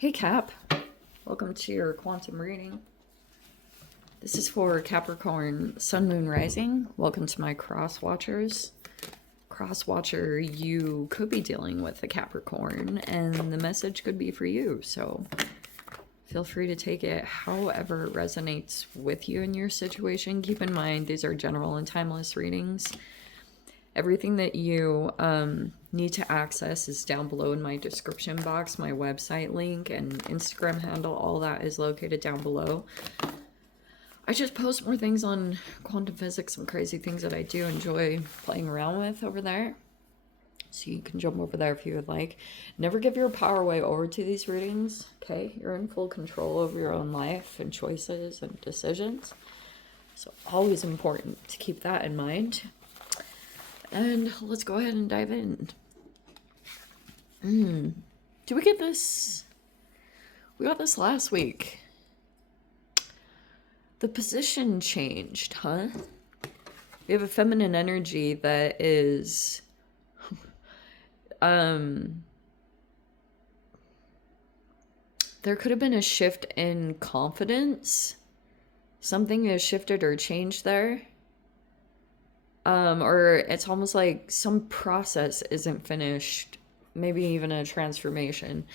Hey Cap, welcome to your quantum reading. This is for Capricorn, Sun, Moon, Rising. Welcome to my cross watchers. Cross watcher, you could be dealing with a Capricorn and the message could be for you. So feel free to take it however it resonates with you in your situation. Keep in mind, these are general and timeless readings. Everything that you need to access is down below in my description box. My website link and Instagram handle, all that is located down below. I just post more things on quantum physics, some crazy things that I do enjoy playing around with over there. So you can jump over there if you would like. Never give your power away over to these readings, okay? You're in full control over your own life and choices and decisions. So always important to keep that in mind. And let's go ahead and dive in. Did we get this? We got this last week. The position changed, huh? We have a feminine energy that is... there could have been a shift in confidence. Something has shifted or changed there. Or it's almost like some process isn't finished. Maybe even a transformation.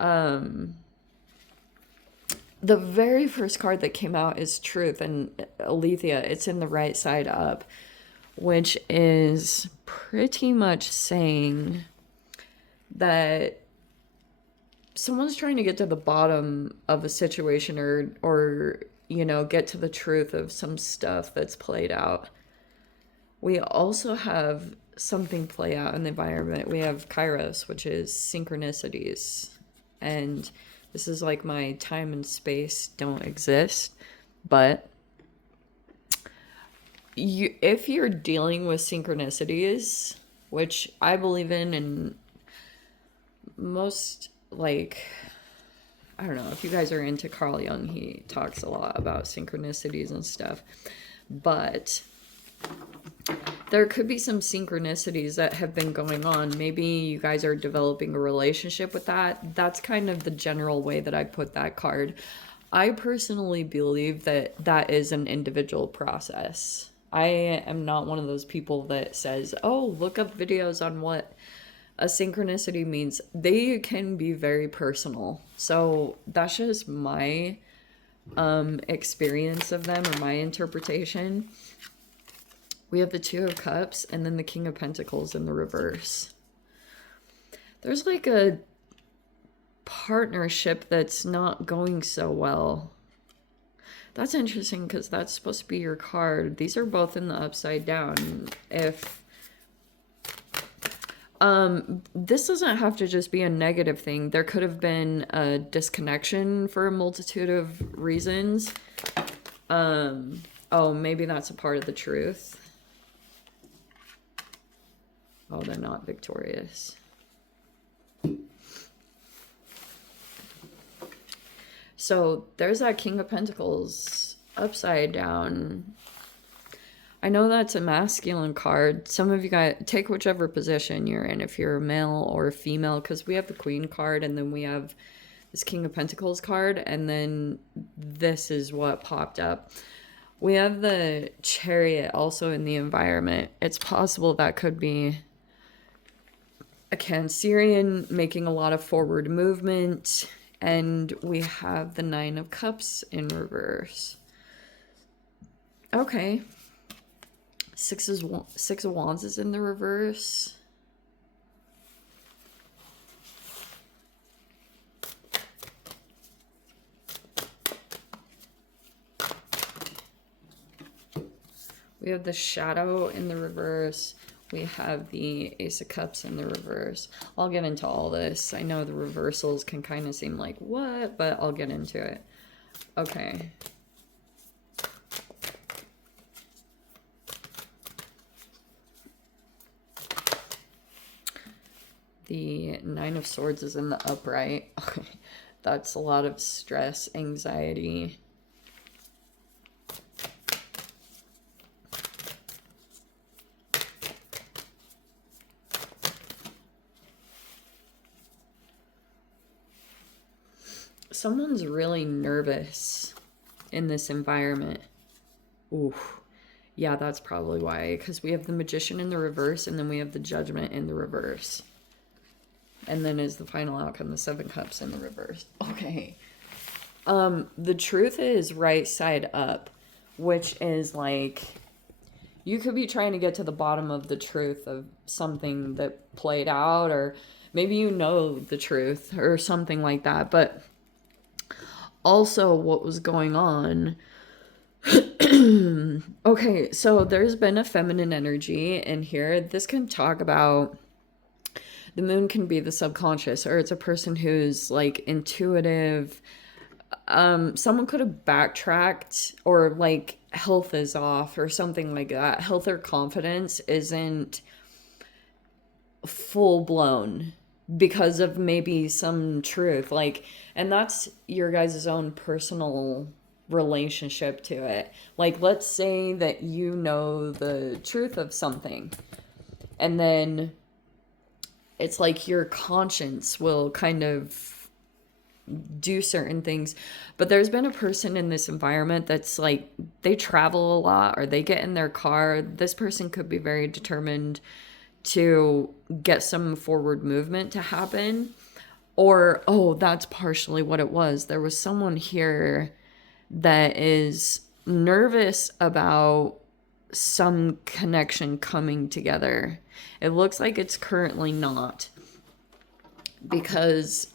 The very first card that came out is Truth, and Alethea, it's in the right side up, which is pretty much saying that someone's trying to get to the bottom of a situation or you know, get to the truth of some stuff that's played out. We also have something play out in the environment. We have Kairos, which is synchronicities. And this is like my time and space don't exist. But if you're dealing with synchronicities, which I believe in, and most, like, I don't know, if you guys are into Carl Jung, he talks a lot about synchronicities and stuff. But there could be some synchronicities that have been going on. Maybe you guys are developing a relationship with that. That's kind of the general way that I put that card. I personally believe that that is an individual process. I am not one of those people that says, oh, look up videos on what a synchronicity means. They can be very personal. So that's just my experience of them, or my interpretation. We have the Two of Cups and then the King of Pentacles in the reverse. There's like a partnership that's not going so well. That's interesting because that's supposed to be your card. These are both in the upside down. If this doesn't have to just be a negative thing. There could have been a disconnection for a multitude of reasons. Oh, maybe that's a part of the truth. Oh, they're not victorious. So there's that King of Pentacles upside down. I know that's a masculine card. Some of you guys take whichever position you're in, if you're a male or a female, because we have the Queen card and then we have this King of Pentacles card, and then this is what popped up. We have the Chariot also in the environment. It's possible that could be a Cancerian making a lot of forward movement. And we have the Nine of Cups in reverse. Okay. Six of Wands is in the reverse. We have the Shadow in the reverse. We have the Ace of Cups in the reverse. I'll get into all this. I know the reversals can kind of seem like, what? But I'll get into it. Okay. The Nine of Swords is in the upright. That's a lot of stress, anxiety. Someone's really nervous in this environment. Ooh. Yeah, that's probably why. Because we have the Magician in the reverse, and then we have the Judgment in the reverse. And then is the final outcome, the Seven Cups in the reverse. Okay. The truth is right side up, which is like, you could be trying to get to the bottom of the truth of something that played out, or maybe you know the truth or something like that. But also what was going on. Okay, so there's been a feminine energy in here. This can talk about, the moon can be the subconscious, or it's a person who's like intuitive. Someone could have backtracked, or like health is off or something like that. Health or confidence isn't full blown because of maybe some truth, like, and that's your guys' own personal relationship to it. Like, let's say that you know the truth of something, and then it's like your conscience will kind of do certain things. But there's been a person in this environment that's like, they travel a lot, or they get in their car. This person could be very determined to get some forward movement to happen. Or, oh, that's partially what it was. There was someone here that is nervous about some connection coming together. It looks like it's currently not, because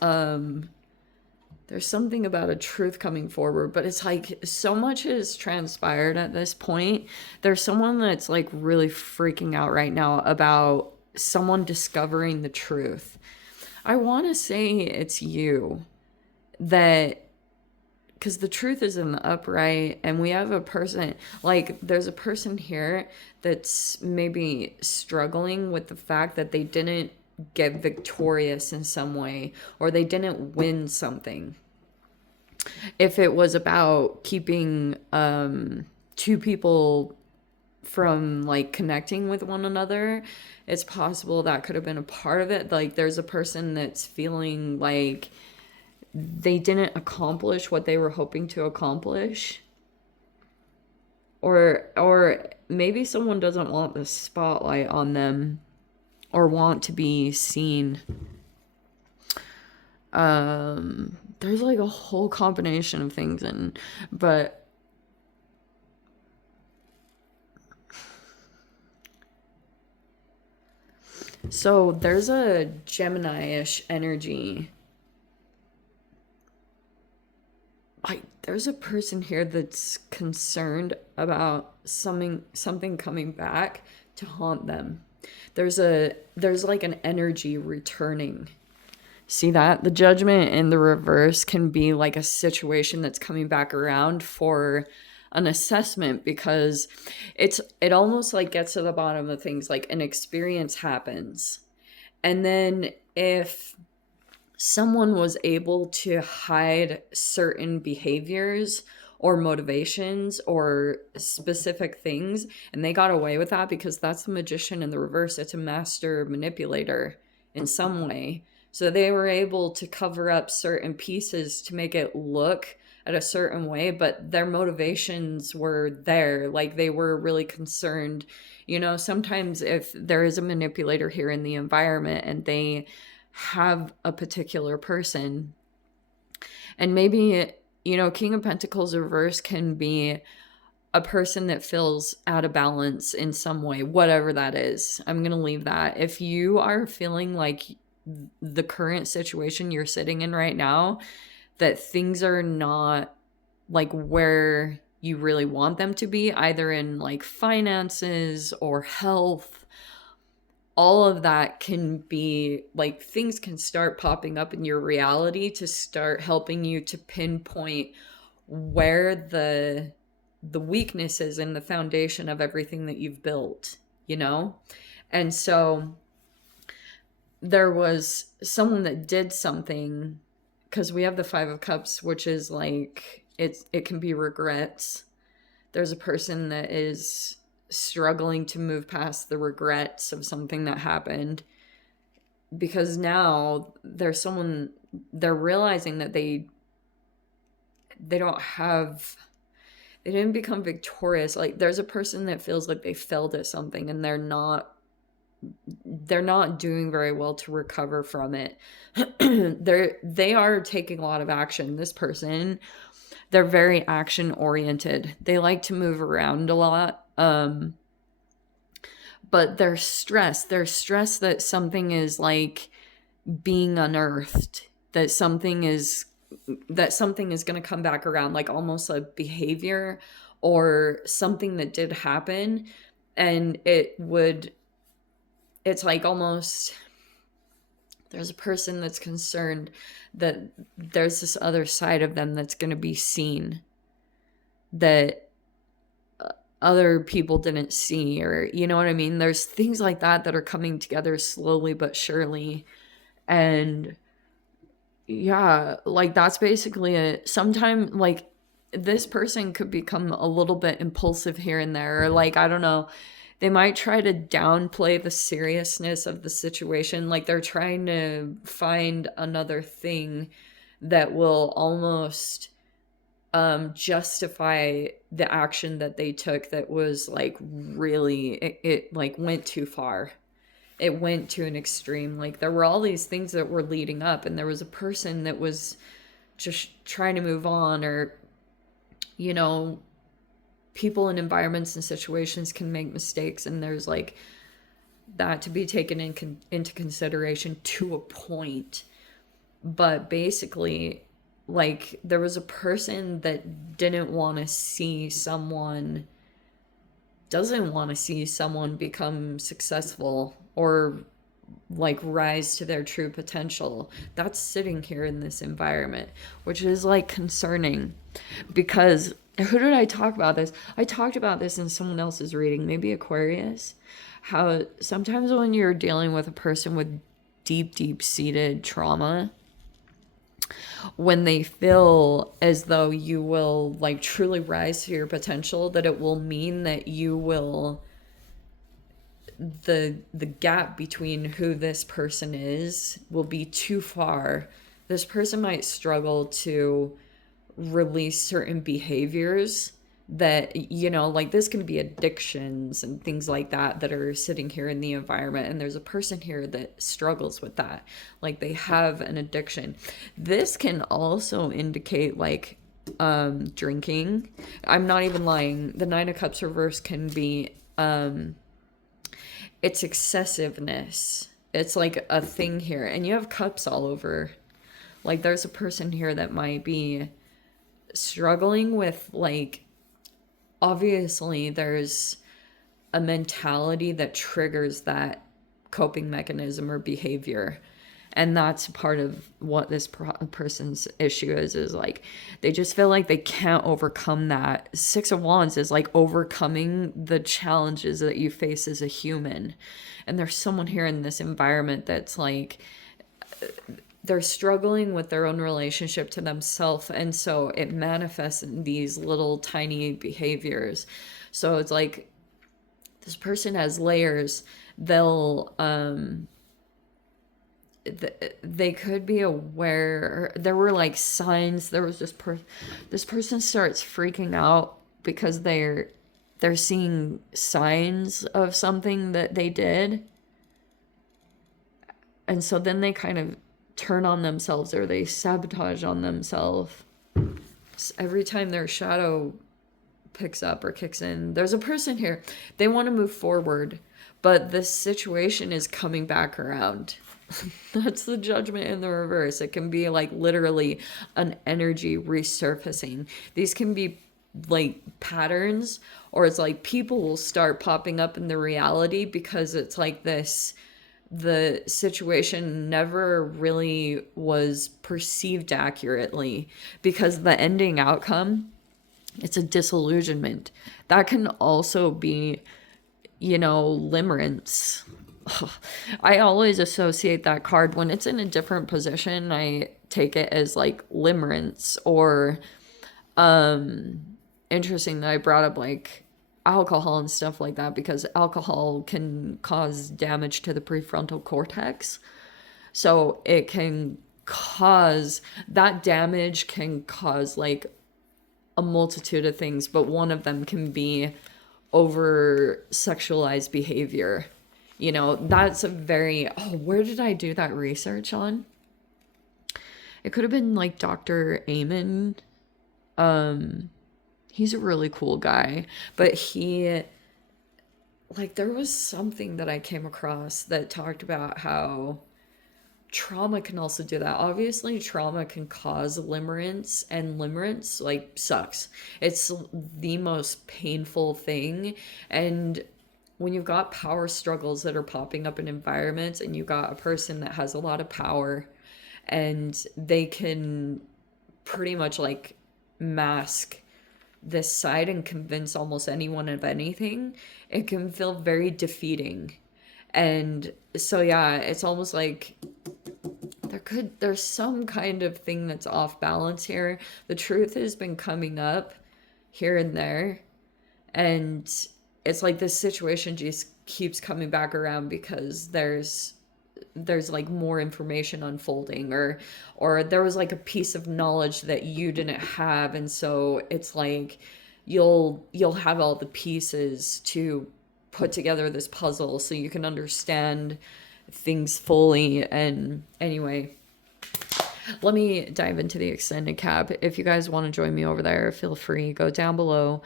there's something about a truth coming forward, but it's like so much has transpired at this point. There's someone that's like really freaking out right now about someone discovering the truth. I want to say it's you, that, because the truth is in the upright, and we have a person, like, there's a person here that's maybe struggling with the fact that they didn't get victorious in some way, or they didn't win something. If it was about keeping two people from like connecting with one another, it's possible that could have been a part of it. Like, there's a person that's feeling like they didn't accomplish what they were hoping to accomplish, or maybe someone doesn't want the spotlight on them or want to be seen. There's like a whole combination of things, but so there's a Gemini-ish energy. Like, there's a person here that's concerned about something coming back to haunt them. There's like an energy returning. See that? The Judgment in the reverse can be like a situation that's coming back around for an assessment, because it almost like gets to the bottom of things. Like, an experience happens, and then if someone was able to hide certain behaviors or motivations or specific things, and they got away with that, because that's the Magician in the reverse. It's a master manipulator in some way. So they were able to cover up certain pieces to make it look at a certain way, but their motivations were there. Like, they were really concerned. You know, sometimes if there is a manipulator here in the environment and they have a particular person, and maybe, you know, King of Pentacles reverse can be a person that feels out of balance in some way, whatever that is. I'm going to leave that. If you are feeling like the current situation you're sitting in right now, that things are not like where you really want them to be, either in like finances or health, all of that can be like, things can start popping up in your reality to start helping you to pinpoint where the weakness is in the foundation of everything that you've built, you know? And so there was someone that did something, because we have the Five of Cups, which is like, it can be regrets. There's a person that is struggling to move past the regrets of something that happened, because now there's someone, they're realizing that they they didn't become victorious. Like there's a person that feels like they failed at something and they're not doing very well to recover from it. They are taking a lot of action. This person, they're very action oriented. They like to move around a lot. But they're stressed. They're stressed that something is like being unearthed, that something is going to come back around, like almost a behavior or something that did happen, and it's like almost there's a person that's concerned that there's this other side of them that's going to be seen that other people didn't see, or you know what I mean? There's things like that are coming together slowly but surely. And yeah, like that's basically it. Sometimes like this person could become a little bit impulsive here and there, or like I don't know, they might try to downplay the seriousness of the situation. Like they're trying to find another thing that will almost justify the action that they took that was like really, it like went too far. It went to an extreme. Like there were all these things that were leading up, and there was a person that was just trying to move on, or you know, people in environments and situations can make mistakes, and there's like that to be taken into consideration to a point. But basically, like there was a person that doesn't want to see someone become successful or like rise to their true potential. That's sitting here in this environment, which is like concerning, because who did I talk about this? I talked about this in someone else's reading, maybe Aquarius, how sometimes when you're dealing with a person with deep seated trauma, when they feel as though you will like truly rise to your potential, that it will mean that you will, the gap between who this person is will be too far. This person might struggle to release certain behaviors that, you know, like this can be addictions and things like that are sitting here in the environment, and there's a person here that struggles with that, like they have an addiction. This can also indicate like drinking. I'm not even lying. The Nine of Cups reverse can be it's excessiveness. It's like a thing here, and you have cups all over. Like there's a person here that might be struggling with, like, obviously there's a mentality that triggers that coping mechanism or behavior, and that's part of what this person's issue is like they just feel like they can't overcome that. Six of Wands is like overcoming the challenges that you face as a human, and there's someone here in this environment that's like they're struggling with their own relationship to themselves, and so it manifests in these little tiny behaviors. So it's like this person has layers. They'll they could be aware. There were like signs. There was this person starts freaking out because they're seeing signs of something that they did, and so then they kind of turn on themselves, or they sabotage on themselves. Every time their shadow picks up or kicks in, there's a person here, they want to move forward, but this situation is coming back around. That's the Judgment in the reverse. It can be like literally an energy resurfacing. These can be like patterns, or it's like people will start popping up in the reality because it's like this, the situation never really was perceived accurately, because the ending outcome, it's a disillusionment. That can also be, you know, limerence. I always associate that card when it's in a different position. I take it as like limerence, or interesting that I brought up like alcohol and stuff like that, because alcohol can cause damage to the prefrontal cortex. So it can cause, that damage can cause like a multitude of things, but one of them can be over sexualized behavior. You know, that's a very, oh, where did I do that research on? It could have been like Dr. Amen. He's a really cool guy, but he, like, there was something that I came across that talked about how trauma can also do that. Obviously, trauma can cause limerence, and limerence, like, sucks. It's the most painful thing. And when you've got power struggles that are popping up in environments and you've got a person that has a lot of power and they can pretty much like mask this side and convince almost anyone of anything, it can feel very defeating. And so yeah, it's almost like there's some kind of thing that's off balance here. The truth has been coming up here and there, and it's like this situation just keeps coming back around because there's like more information unfolding, or there was like a piece of knowledge that you didn't have, and so it's like you'll have all the pieces to put together this puzzle so you can understand things fully. And anyway, let me dive into the extended cap. If you guys want to join me over there, feel free, go down below,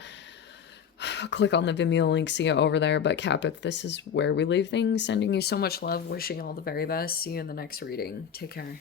click on the Vimeo link, see it over there. But Cap, if this is where we leave things, sending you so much love, wishing you all the very best. See you in the next reading. Take care.